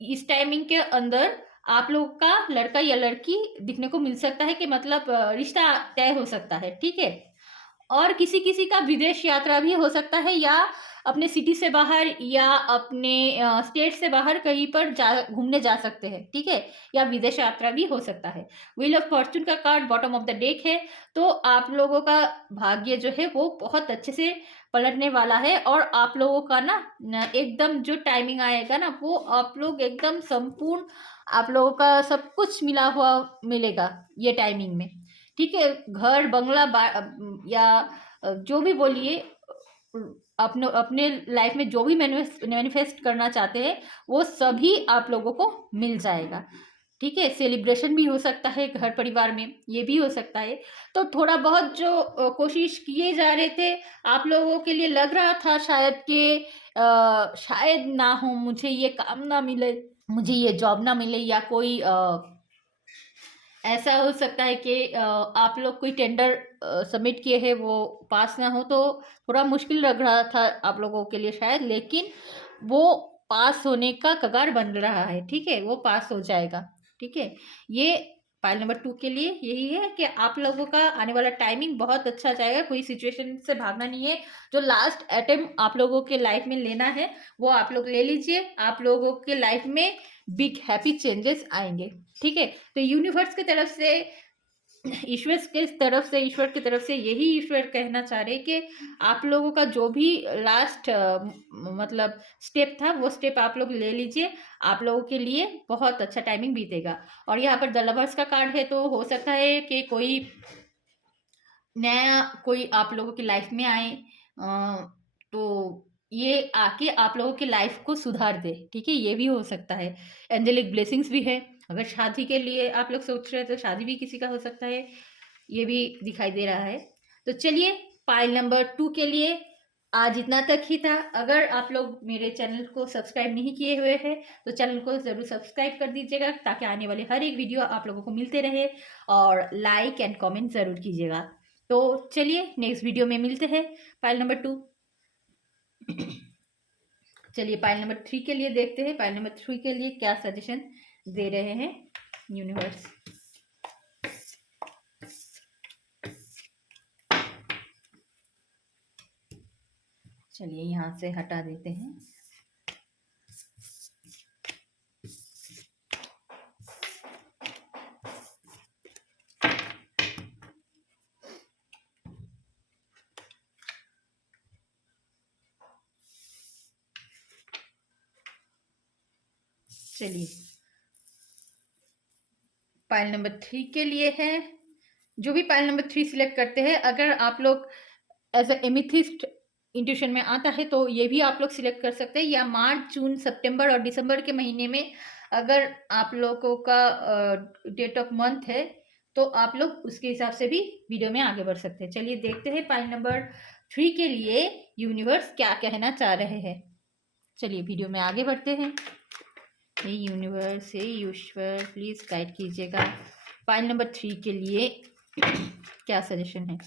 इस टाइमिंग के अंदर आप लोग का लड़का या लड़की दिखने को मिल सकता है, कि मतलब रिश्ता तय हो सकता है, ठीक है। और किसी किसी का विदेश यात्रा भी हो सकता है, या अपने सिटी से बाहर या अपने स्टेट से बाहर कहीं पर घूमने जा सकते हैं, ठीक है। या विदेश यात्रा भी हो सकता है। व्हील ऑफ फॉर्चून का card bottom of the deck है, तो आप लोगों का भाग्य जो है वो बहुत अच्छे से पलटने वाला है, और आप लोगों का ना एकदम जो टाइमिंग आएगा ना, वो आप लोग एकदम संपूर्ण, आप लोगों का सब कुछ मिला हुआ मिलेगा ये टाइमिंग में, ठीक है। घर बंगला या जो भी बोलिए, अपने अपने लाइफ में जो भी मैनिफेस्ट करना चाहते हैं, वो सभी आप लोगों को मिल जाएगा, ठीक है। सेलिब्रेशन भी हो सकता है घर परिवार में, ये भी हो सकता है। तो थोड़ा बहुत जो कोशिश किए जा रहे थे, आप लोगों के लिए लग रहा था शायद कि शायद ना हो, मुझे ये काम ना मिले, मुझे ये जॉब ना मिले, या कोई ऐसा हो सकता है कि आप लोग कोई टेंडर सबमिट किए हैं, वो पास ना हो, तो थोड़ा मुश्किल लग रहा था आप लोगों के लिए शायद, लेकिन वो पास होने का कगार बन रहा है, ठीक है। वो पास हो जाएगा, ठीक है। ये फाइल नंबर 2 के लिए यही है कि आप लोगों का आने वाला टाइमिंग बहुत अच्छा जाएगा, कोई सिचुएशन से भागना नहीं है। जो लास्ट अटेम्प्ट आप लोगों के लाइफ में लेना है, वो आप लोग ले लीजिए। आप लोगों के लाइफ में बिग हैप्पी चेंजेस आएंगे, ठीक है। तो यूनिवर्स की तरफ से, ईश्वर की तरफ से यही ईश्वर कहना चाह रहे कि आप लोगों का जो भी लास्ट मतलब स्टेप था, वो स्टेप आप लोग ले लीजिए। आप लोगों के लिए बहुत अच्छा टाइमिंग बीतेगा। और यहाँ पर द लवर्स का कार्ड है, तो हो सकता है कि कोई नया कोई आप लोगों की लाइफ में आए, तो ये आके आप लोगों की लाइफ को सुधार दे, ठीक है। ये भी हो सकता है। एंजेलिक ब्लेसिंग्स भी है। अगर शादी के लिए आप लोग सोच रहे हैं, तो शादी भी किसी का हो सकता है, ये भी दिखाई दे रहा है। तो चलिए, पाइल नंबर 2 के लिए आज इतना तक ही था। अगर आप लोग मेरे चैनल को सब्सक्राइब नहीं किए हुए हैं, तो चैनल को ज़रूर सब्सक्राइब कर दीजिएगा, ताकि आने वाले हर एक वीडियो आप लोगों को मिलते रहे। और लाइक एंड कमेंट ज़रूर कीजिएगा। तो चलिए, नेक्स्ट वीडियो में मिलते हैं। Pile number 2। चलिए, पाइल नंबर 3 के लिए देखते हैं। पाइल नंबर 3 के लिए क्या सजेशन दे रहे हैं यूनिवर्स। चलिए, यहाँ से हटा देते हैं। चलिए, पाइल नंबर 3 के लिए है। जो भी पाइल नंबर 3 सिलेक्ट करते हैं, अगर आप लोग एज अ एमिथिस्ट इंट्यूशन में आता है, तो ये भी आप लोग सिलेक्ट कर सकते हैं। या मार्च, जून, सितंबर और दिसंबर के महीने में अगर आप लोगों का डेट ऑफ मंथ है, तो आप लोग उसके हिसाब से भी वीडियो में आगे बढ़ सकते हैं। चलिए, देखते हैं पाइल नंबर 3 के लिए यूनिवर्स क्या कहना चाह रहे हैं। चलिए, वीडियो में आगे बढ़ते हैं। हे यूनिवर्स, हे ईश्वर, प्लीज गाइड कीजिएगा फाइल नंबर 3 के लिए क्या सजेशन है।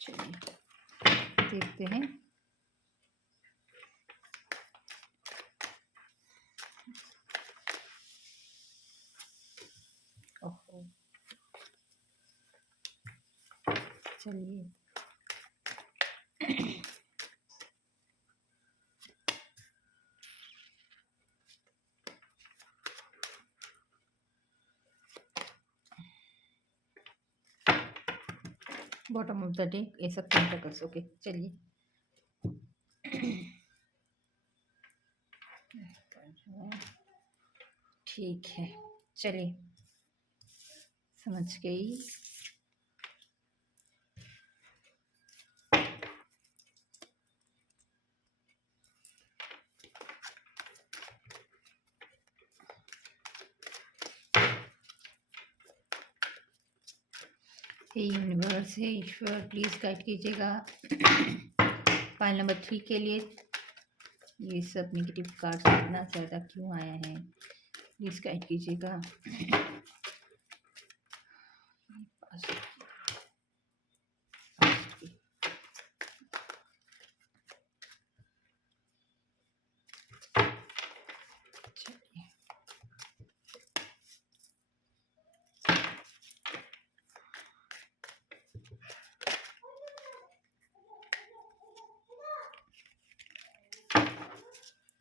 चलिए, देखते हैं। ओहो, चलिए bottom of the deck ace of pentacles. Okay, चलिए ठीक है, चलिए समझ गई। हे यूनिवर्स, हे ईश्वर, प्लीज़ गाइड कीजिएगा फाइल नंबर 3 के लिए। ये सब नेगेटिव कार्ड्स इतना ज़्यादा क्यों आया है, प्लीज़ गाइड कीजिएगा।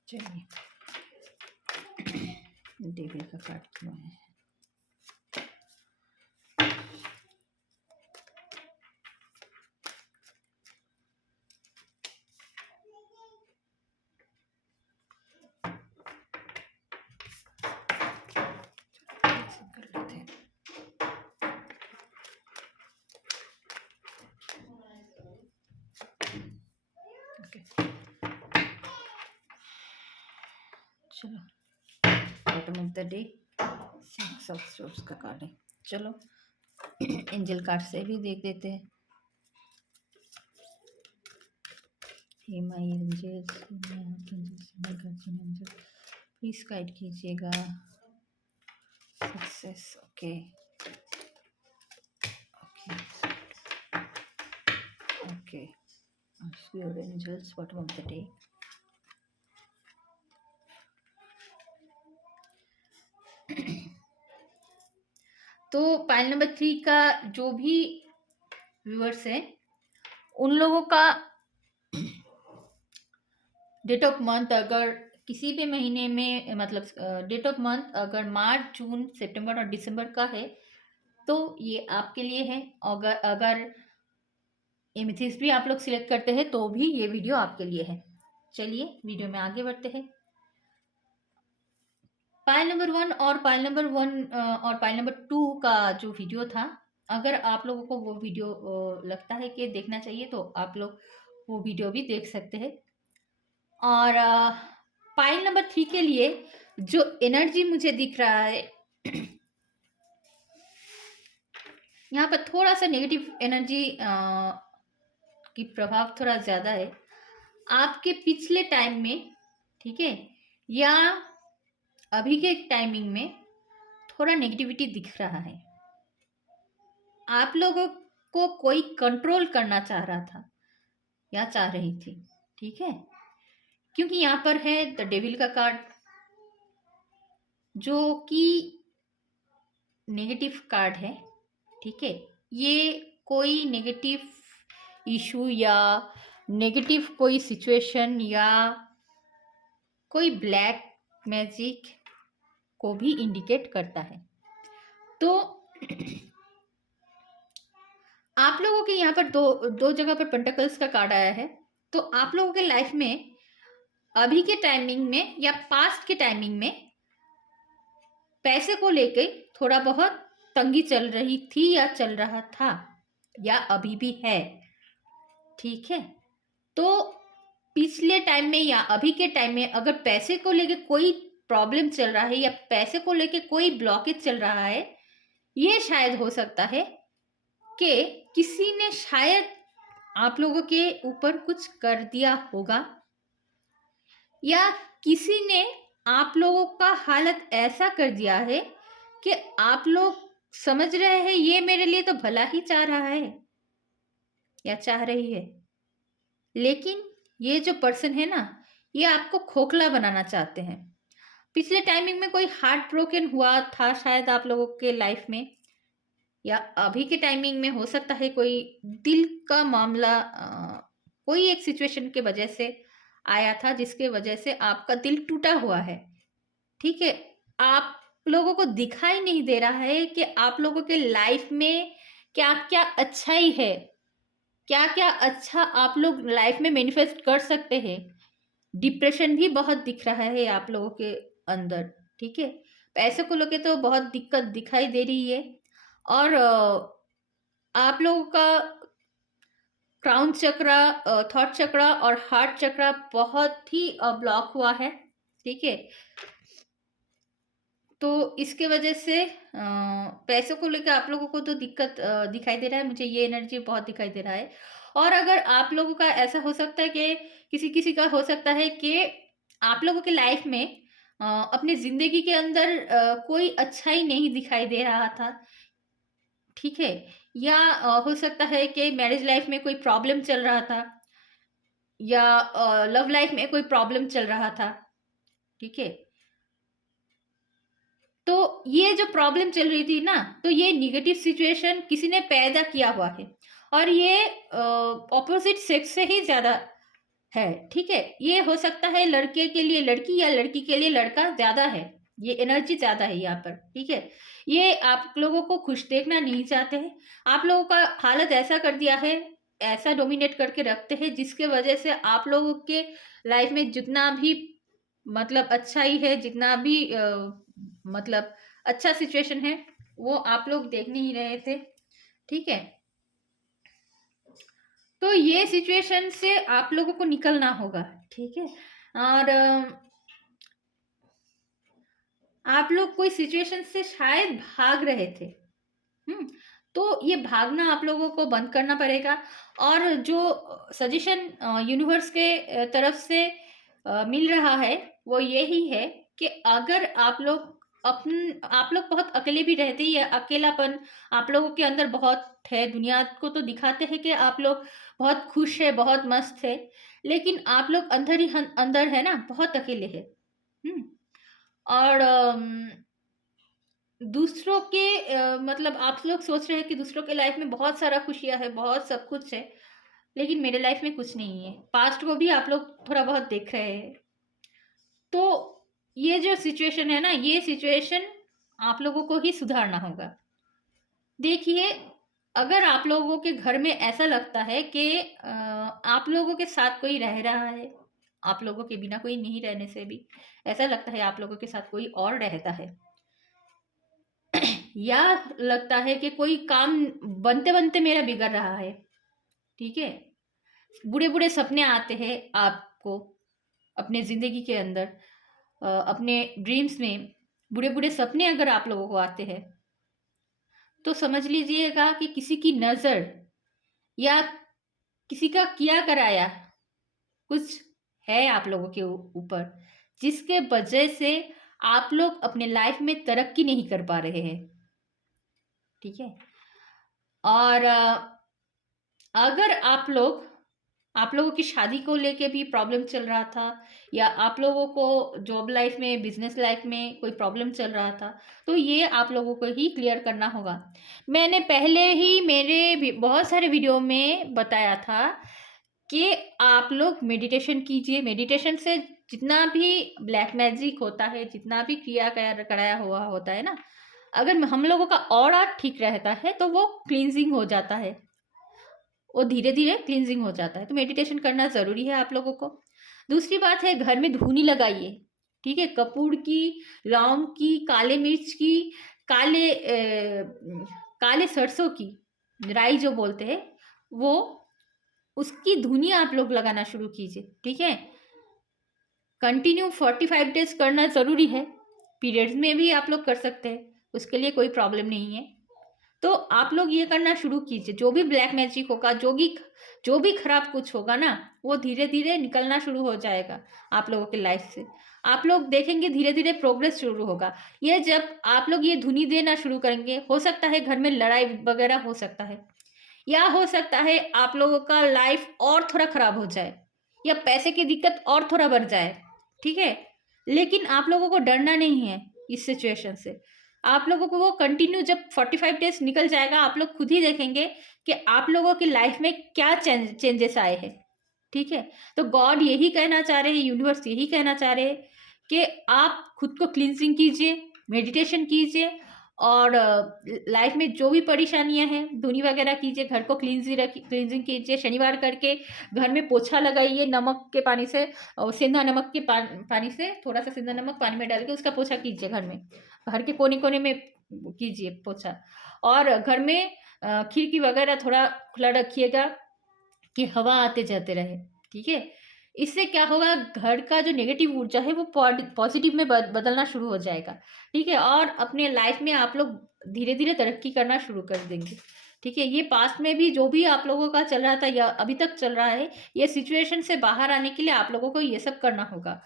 चलिए डेविल का कार्ड क्यों है? कर लेते हैं। ओके, चलो bottom of the day 6 of source का कार्ड है। चलो एंजल कार्ड से भी देख देते हैं। Hey my angels, please guide कीजिएगा success. Okay okay okay, your angels bottom of the day. तो पाइल नंबर 3 का जो भी व्यूअर्स है उन लोगों का डेट ऑफ मंथ अगर किसी भी महीने में, मतलब डेट ऑफ मंथ अगर मार्च, जून, सितंबर और दिसंबर का है तो ये आपके लिए है। अगर एमेथिस्ट भी आप लोग सिलेक्ट करते हैं तो भी ये वीडियो आपके लिए है। चलिए वीडियो में आगे बढ़ते हैं। पाइल नंबर 1 और पाइल नंबर 1 और पाइल नंबर 2 का जो वीडियो था, अगर आप लोगों को वो वीडियो लगता है कि देखना चाहिए तो आप लोग वो वीडियो भी देख सकते हैं। और पाइल नंबर 3 के लिए जो एनर्जी मुझे दिख रहा है यहाँ पर थोड़ा सा नेगेटिव एनर्जी की प्रभाव थोड़ा ज़्यादा है आपके पिछले टाइम में, ठीक है, या अभी के टाइमिंग में थोड़ा नेगेटिविटी दिख रहा है। आप लोगों को कोई कंट्रोल करना चाह रहा था या चाह रही थी, ठीक है, क्योंकि यहाँ पर है द डेविल का कार्ड जो कि नेगेटिव कार्ड है, ठीक है। ये कोई नेगेटिव इशू या नेगेटिव कोई सिचुएशन या कोई ब्लैक मैजिक को भी इंडिकेट करता है। तो आप लोगों के यहाँ पर दो जगह पर पेंटिकल्स का कार्ड आया है। तो आप लोगों के लाइफ में अभी के टाइमिंग में या पास्ट के टाइमिंग में पैसे को लेके थोड़ा बहुत तंगी चल रही थी या चल रहा था या अभी भी है, ठीक है। तो पिछले टाइम में या अभी के टाइम में अगर पैसे को लेके कोई प्रॉब्लम चल रहा है या पैसे को लेके कोई ब्लॉकेज चल रहा है, ये शायद हो सकता है कि किसी ने शायद आप लोगों के ऊपर कुछ कर दिया होगा या किसी ने आप लोगों का हालत ऐसा कर दिया है कि आप लोग समझ रहे हैं ये मेरे लिए तो भला ही चाह रहा है या चाह रही है। लेकिन ये जो पर्सन है ना, ये आपको खोखला बनाना चाहते हैं। पिछले टाइमिंग में कोई हार्ट ब्रोकन हुआ था शायद आप लोगों के लाइफ में, या अभी के टाइमिंग में हो सकता है कोई दिल का मामला, कोई एक सिचुएशन के वजह से आया था जिसके वजह से आपका दिल टूटा हुआ है। ठीक है, आप लोगों को दिखाई नहीं दे रहा है कि आप लोगों के लाइफ में क्या क्या अच्छाई है, क्या क्या अच्छा आप लोग लाइफ में मैनिफेस्ट कर सकते हैं। डिप्रेशन भी बहुत दिख रहा है आप लोगों के अंदर। ठीक है, पैसे को लेके तो बहुत दिक्कत दिखाई दे रही है। और आप लोगों का क्राउन चक्रा, थॉट चक्रा और हार्ट चक्रा बहुत ही ब्लॉक हुआ है। ठीक है, तो इसके वजह से पैसों को लेकर आप लोगों को तो दिक्कत दिखाई दे रहा है, मुझे ये एनर्जी बहुत दिखाई दे रहा है। और अगर आप लोगों का ऐसा हो सकता है कि किसी किसी का हो सकता है कि आप लोगों के लाइफ में अपनी जिंदगी के अंदर कोई अच्छाई नहीं दिखाई दे रहा था। ठीक है, या हो सकता है कि मैरिज लाइफ में कोई प्रॉब्लम चल रहा था, या लव लाइफ में कोई प्रॉब्लम चल रहा था। ठीक है, तो ये जो प्रॉब्लम चल रही थी ना, तो ये निगेटिव सिचुएशन किसी ने पैदा किया हुआ है, और ये ऑपोजिट सेक्स से ही ज्यादा है। ठीक है, ये हो सकता है लड़के के लिए लड़की या लड़की के लिए लड़का ज्यादा है, ये एनर्जी ज्यादा है यहाँ पर। ठीक है, ये आप लोगों को खुश देखना नहीं चाहते हैं, आप लोगों का हालत ऐसा कर दिया है, ऐसा डोमिनेट करके रखते हैं जिसके वजह से आप लोगों के लाइफ में जितना भी मतलब अच्छाई है, जितना भी मतलब अच्छा सिचुएशन है, वो आप लोग देख नहीं रहे थे। ठीक है, तो ये सिचुएशन से आप लोगों को निकलना होगा। ठीक है, और आप लोग कोई सिचुएशन से शायद भाग रहे थे। तो ये भागना आप लोगों को बंद करना पड़ेगा। और जो सजेशन यूनिवर्स के तरफ से मिल रहा है वो यही है कि अगर आप लोग बहुत अकेले भी रहते हैं, या अकेलापन आप लोगों के अंदर बहुत है, दुनिया को तो दिखाते हैं कि आप लोग बहुत खुश है, बहुत मस्त है, लेकिन आप लोग अंदर ही अंदर है ना, बहुत अकेले है। हम्म और दूसरों के मतलब आप लोग सोच रहे हैं कि दूसरों के लाइफ में बहुत सारा खुशियां है, बहुत सब कुछ है, लेकिन मेरे लाइफ में कुछ नहीं है। पास्ट को भी आप लोग थोड़ा बहुत देख रहे हैं। तो ये जो सिचुएशन है ना, ये सिचुएशन आप लोगों को ही सुधारना होगा। देखिए, अगर आप लोगों के घर में ऐसा लगता है कि आप लोगों के साथ कोई रह रहा है, आप लोगों के बिना कोई नहीं रहने से भी ऐसा लगता है आप लोगों के साथ कोई और रहता है, या लगता है कि कोई काम बनते बनते मेरा बिगड़ रहा है। ठीक है, बुरे बुरे सपने आते हैं आपको अपने जिंदगी के अंदर, अपने ड्रीम्स में बुरे बुरे सपने अगर आप लोगों को आते हैं, तो समझ लीजिएगा कि किसी की नजर या किसी का किया कराया कुछ है आप लोगों के ऊपर, जिसके वजह से आप लोग अपने लाइफ में तरक्की नहीं कर पा रहे हैं। ठीक है, और अगर आप लोगों की शादी को लेके भी प्रॉब्लम चल रहा था, या आप लोगों को जॉब लाइफ में, बिजनेस लाइफ में कोई प्रॉब्लम चल रहा था, तो ये आप लोगों को ही क्लियर करना होगा। मैंने पहले ही मेरे बहुत सारे वीडियो में बताया था कि आप लोग मेडिटेशन कीजिए। मेडिटेशन से जितना भी ब्लैक मैजिक होता है, जितना भी क्रिया कराया हुआ होता है ना, अगर हम लोगों का ऑरा ठीक रहता है तो वो क्लींजिंग हो जाता है, वो धीरे धीरे क्लींजिंग हो जाता है। तो मेडिटेशन करना ज़रूरी है आप लोगों को। दूसरी बात है, घर में धूनी लगाइए। ठीक है, कपूर की, लौंग की, काले मिर्च की, काले सरसों की, राई जो बोलते हैं, वो उसकी धुनी आप लोग लगाना शुरू कीजिए। ठीक है, कंटिन्यू 45 डेज करना ज़रूरी है। पीरियड्स में भी आप लोग कर सकते हैं, उसके लिए कोई प्रॉब्लम नहीं है। तो आप लोग ये करना शुरू कीजिए। जो भी ब्लैक मैजिक होगा, जो भी खराब कुछ होगा ना, वो धीरे धीरे निकलना शुरू हो जाएगा आप लोगों के लाइफ से। आप लोग देखेंगे धीरे धीरे प्रोग्रेस शुरू होगा। ये जब आप लोग ये धुनी देना शुरू करेंगे, हो सकता है घर में लड़ाई वगैरह हो सकता है, या हो सकता है आप लोगों का लाइफ और थोड़ा खराब हो जाए, या पैसे की दिक्कत और थोड़ा बढ़ जाए, ठीक है। लेकिन आप लोगों को डरना नहीं है इस सिचुएशन से। आप लोगों को वो कंटिन्यू, जब 45 डेज निकल जाएगा, आप लोग खुद ही देखेंगे कि आप लोगों की लाइफ में क्या चेंजेस आए हैं, ठीक है। तो गॉड यही कहना चाह रहे हैं, यूनिवर्स यही कहना चाह रहे हैं कि आप खुद को क्लींजिंग कीजिए, मेडिटेशन कीजिए, और लाइफ में जो भी परेशानियां हैं धुनी वगैरह कीजिए, घर को क्लींजिंग कीजिए। शनिवार करके घर में पोछा लगाइए नमक के पानी से, और सेंधा नमक के पानी से, थोड़ा सा सेंधा नमक पानी में डाल के उसका पोछा कीजिए घर में, घर के कोने कोने में कीजिए पोछा। और घर में खिड़की वगैरह थोड़ा खुला रखिएगा कि हवा आते जाते रहे, ठीक है। इससे क्या होगा, घर का जो नेगेटिव ऊर्जा है वो पॉजिटिव में बदलना शुरू हो जाएगा, ठीक है। और अपने लाइफ में आप लोग धीरे धीरे तरक्की करना शुरू कर देंगे, ठीक है। ये पास्ट में भी जो भी आप लोगों का चल रहा था या अभी तक चल रहा है, ये सिचुएशन से बाहर आने के लिए आप लोगों को ये सब करना होगा।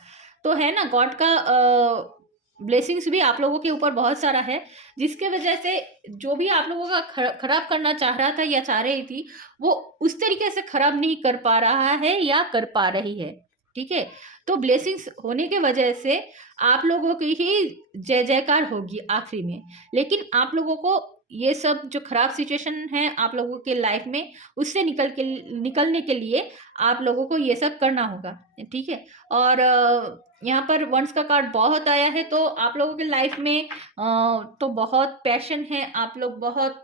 तो है ना, गॉड का ब्लेसिंग्स भी आप लोगों के ऊपर बहुत सारा है, जिसके वजह से जो भी आप लोगों का खराब करना चाह रहा था या चाह रही थी, वो उस तरीके से खराब नहीं कर पा रहा है या कर पा रही है, ठीक है। तो ब्लेसिंग्स होने के वजह से आप लोगों की ही जय जयकार होगी आखिरी में। लेकिन आप लोगों को ये सब जो खराब सिचुएशन है आप लोगों के लाइफ में, उससे निकलने के लिए आप लोगों को ये सब करना होगा, ठीक है। और यहाँ पर वंस का कार्ड बहुत आया है, तो आप लोगों के लाइफ में तो बहुत पैशन है, आप लोग बहुत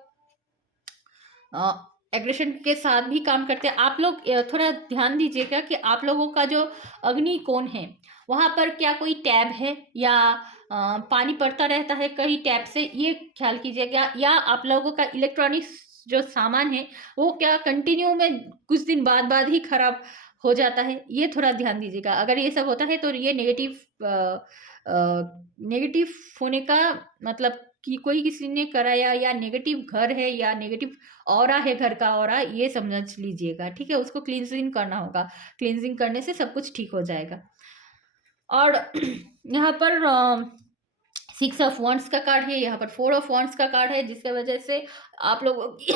एग्रेशन के साथ भी काम करते हैं। आप लोग थोड़ा ध्यान दीजिएगा कि आप लोगों का जो अग्नि कोण है वहाँ पर क्या कोई टैब है, या पानी पड़ता रहता है कहीं टैब से, ये ख्याल कीजिएगा। या आप लोगों का इलेक्ट्रॉनिक्स जो सामान है वो क्या कंटिन्यू में कुछ दिन बाद बाद ही खराब हो जाता है, ये थोड़ा ध्यान दीजिएगा। अगर ये सब होता है तो ये नेगेटिव होने का मतलब कि कोई किसी ने कराया, या नेगेटिव घर है, या नेगेटिव ऑरा है, घर का ऑरा, ये समझ लीजिएगा, ठीक है। उसको क्लींजिंग करना होगा, क्लींजिंग करने से सब कुछ ठीक हो जाएगा। और यहाँ पर 6 ऑफ वॉन्ड्स का कार्ड है, यहाँ पर 4 ऑफ वॉन्ड्स का कार्ड है, जिसके वजह से आप लोगों की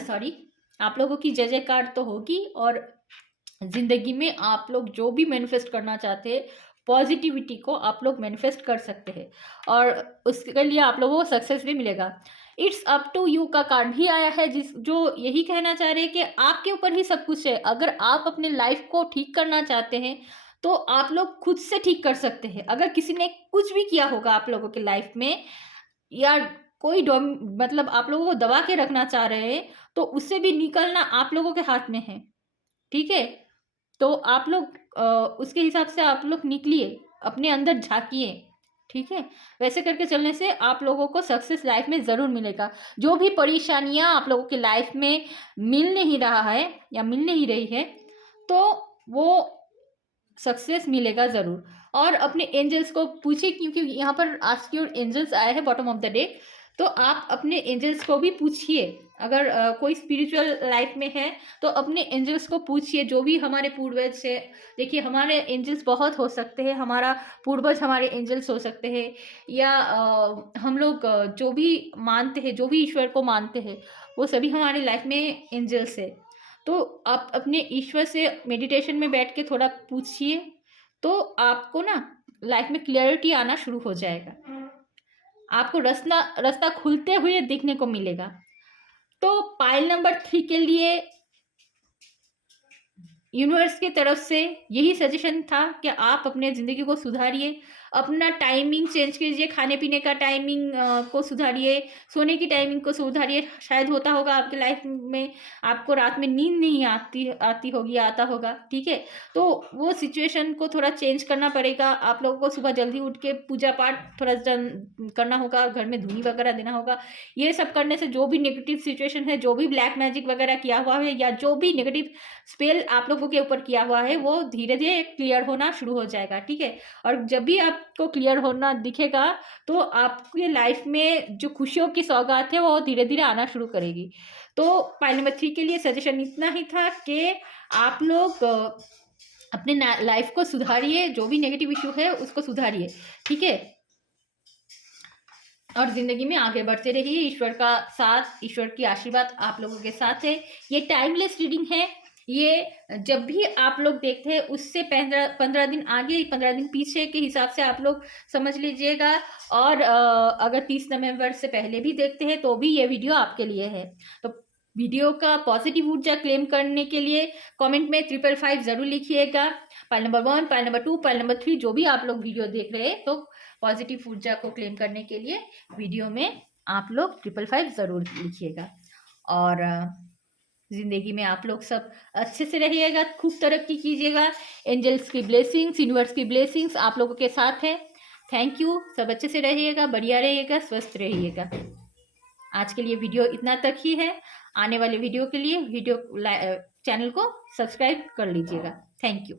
सॉरी, आप लोगों की जय जयकार तो होगी, और जिंदगी में आप लोग जो भी मैनिफेस्ट करना चाहते हैं, पॉजिटिविटी को आप लोग मैनिफेस्ट कर सकते हैं, और उसके लिए आप लोगों को सक्सेस भी मिलेगा। इट्स अप टू यू का कार्ड भी आया है, जो यही कहना चाह रहे हैं कि आपके ऊपर ही सब कुछ है। अगर आप अपने लाइफ को ठीक करना चाहते हैं तो आप लोग खुद से ठीक कर सकते हैं। अगर किसी ने कुछ भी किया होगा आप लोगों की लाइफ में, या कोई मतलब आप लोगों को दबा के रखना चाह रहे हैं, तो उससे भी निकलना आप लोगों के हाथ में है, ठीक है। तो आप लोग उसके हिसाब से आप लोग निकलिए, अपने अंदर झांकिए, ठीक है। वैसे करके चलने से आप लोगों को सक्सेस लाइफ में ज़रूर मिलेगा। जो भी परेशानियां आप लोगों की लाइफ में मिल नहीं रहा है या मिल नहीं रही है, तो वो सक्सेस मिलेगा ज़रूर। और अपने एंजल्स को पूछिए, क्योंकि यहाँ पर आस्क योर एंजल्स आया है बॉटम ऑफ द डे, तो आप अपने एंजल्स को भी पूछिए। अगर कोई स्पिरिचुअल लाइफ में है तो अपने एंजल्स को पूछिए, जो भी हमारे पूर्वज से। देखिए, हमारे एंजल्स बहुत हो सकते हैं, हमारा पूर्वज हमारे एंजल्स हो सकते हैं, या हम लोग जो भी मानते हैं, जो भी ईश्वर को मानते हैं, वो सभी हमारे लाइफ में एंजल्स है। तो आप अपने ईश्वर से मेडिटेशन में बैठ के थोड़ा पूछिए, तो आपको ना लाइफ में क्लियरिटी आना शुरू हो जाएगा, आपको रास्ता रास्ता खुलते हुए दिखने को मिलेगा। तो पाइल नंबर 3 के लिए यूनिवर्स की तरफ से यही सजेशन था कि आप अपने ज़िंदगी को सुधारिए, अपना टाइमिंग चेंज कीजिए, खाने पीने का टाइमिंग को सुधारिए, सोने की टाइमिंग को सुधारिए। शायद होता होगा आपके लाइफ में आपको रात में नींद नहीं आती आती होगी, आता होगा, ठीक है। तो वो सिचुएशन को थोड़ा चेंज करना पड़ेगा। आप लोगों को सुबह जल्दी उठ के पूजा पाठ थोड़ा करना होगा, घर में धूनी वगैरह देना होगा। ये सब करने से जो भी नेगेटिव सिचुएशन है, जो भी ब्लैक मैजिक वगैरह किया हुआ है, या जो भी नेगेटिव स्पेल आप लोगों के ऊपर किया हुआ है, वो धीरे धीरे क्लियर होना शुरू हो जाएगा, ठीक है। और जब भी आपको क्लियर होना दिखेगा, तो आपके लाइफ में जो खुशियों की सौगात है वो धीरे धीरे आना शुरू करेगी। तो पाइल नंबर 3 के लिए सजेशन इतना ही था कि आप लोग अपने लाइफ को सुधारिए, जो भी नेगेटिव इशू है उसको सुधारिए, ठीक है। और ज़िंदगी में आगे बढ़ते रहिए। ईश्वर का साथ, ईश्वर की आशीर्वाद आप लोगों के साथ है। ये टाइमलेस रीडिंग है। ये जब भी आप लोग देखते हैं उससे 15 दिन आगे, 15 दिन पीछे के हिसाब से आप लोग समझ लीजिएगा। और अगर 30 नवंबर से पहले भी देखते हैं तो भी ये वीडियो आपके लिए है। तो वीडियो का पॉजिटिव ऊर्जा क्लेम करने के लिए कमेंट में 555 जरूर लिखिएगा। Pile number 1, pile number 2, pile number 3 जो भी आप लोग वीडियो देख रहे हैं, तो पॉजिटिव ऊर्जा को क्लेम करने के लिए वीडियो में आप लोग 555 जरूर लिखिएगा। और जिंदगी में आप लोग सब अच्छे से रहिएगा, खूब तरक्की कीजिएगा। एंजल्स की ब्लेसिंग्स, यूनिवर्स की ब्लेसिंग्स आप लोगों के साथ है। Thank you. सब अच्छे से रहिएगा, बढ़िया रहिएगा, स्वस्थ रहिएगा। आज के लिए वीडियो इतना तक ही है। आने वाले वीडियो के लिए चैनल को सब्सक्राइब कर लीजिएगा। Thank you.